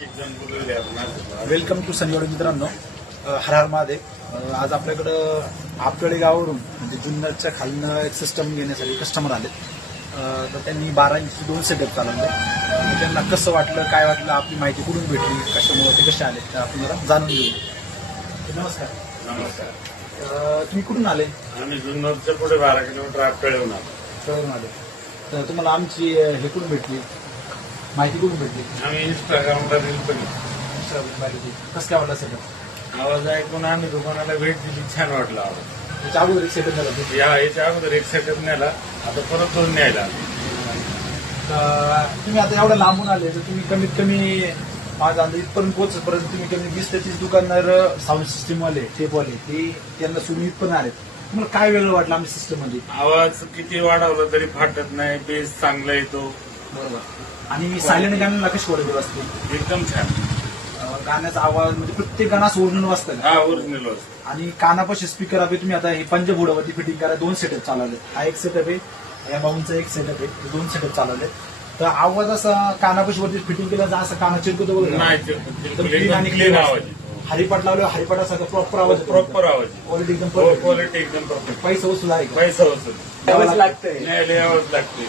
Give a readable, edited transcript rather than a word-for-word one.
Welcome to संजोड मित्रांनो. हर हर महादेव. आज आपल्याकडं आपटळे गावावरून म्हणजे जुन्नरच्या खालनं एक सिस्टम घेण्यासाठी कस्टमर आले. तर त्यांनी 12 इंची 2 सेटअप चालवले. त्यांना कसं वाटलं, काय वाटलं, आपली माहिती कुठून भेटली, कशामुळे ते कसे आले ते आपण जरा जाणून घेऊ. नमस्कार. नमस्कार. तुम्ही कुठून आले? आम्ही जुन्नरच्या पुढे 12 किलोमीटर आपटळेहून आलो. कळून आले. तर तुम्हाला आमची हे कुठून भेटली, माहिती कुठून भेटली? आम्ही इंस्टाग्रामला रील बघितली. कसं काय वाटलं सेटअप? आवाज ऐकून आम्ही दुकानाला भेट दिली. छान वाटला आवाज. त्याच्या अगोदर एक सेटअप झाला. याच्या अगोदर एक सेटअप नेला, आता परत 2 न्यायला. तुम्ही आता एवढं लांबून आले तर तुम्ही कमीत कमी माझा अंदाज इथपर्यंत पोहोचपर्यंत तुम्ही कमी 20 ते 30 दुकानदार साऊंड सिस्टीम वाले, टेपवाले ते त्यांना सुविध पण आले. तुम्हाला काय वेगळं वाटलं आमच्या सिस्टम मध्ये? आवाज किती वाढवला तरी फाटत नाही, बेस चांगला येतो. बरोबर. आणि सायलेंट गाण्यांना कशी वाटत वाजते? एकदम छान. गाण्याचा आवाज म्हणजे प्रत्येक गाणं ओरिजिनल वाजतं. हा, ओरिजिनल वाजतो. आणि कानापाशी स्पीकर आहे. तुम्ही आता हे पंचभोडावरती फिटिंग करा, 2 सेटअप चालवले. हा एक सेटअप आहे, या बाऊंचा एक सेटअप आहे, 2 सेटअप चालवले. तर आवाज असा कानापाशी वरती फिटिंग केला असा काना चिरकतो वगैरे नाही, क्लीन आवाज. हरिपाठ लावल्यावर हरिपाठासारखा प्रॉपर आवाज, प्रॉपर आवाज, क्वालिटी एकदम क्वालिटी एकदम परफेक्ट. पैसा वसूल आहे. पैसा वसूल यावंच लागतंय. न्यायला यावंच लागते.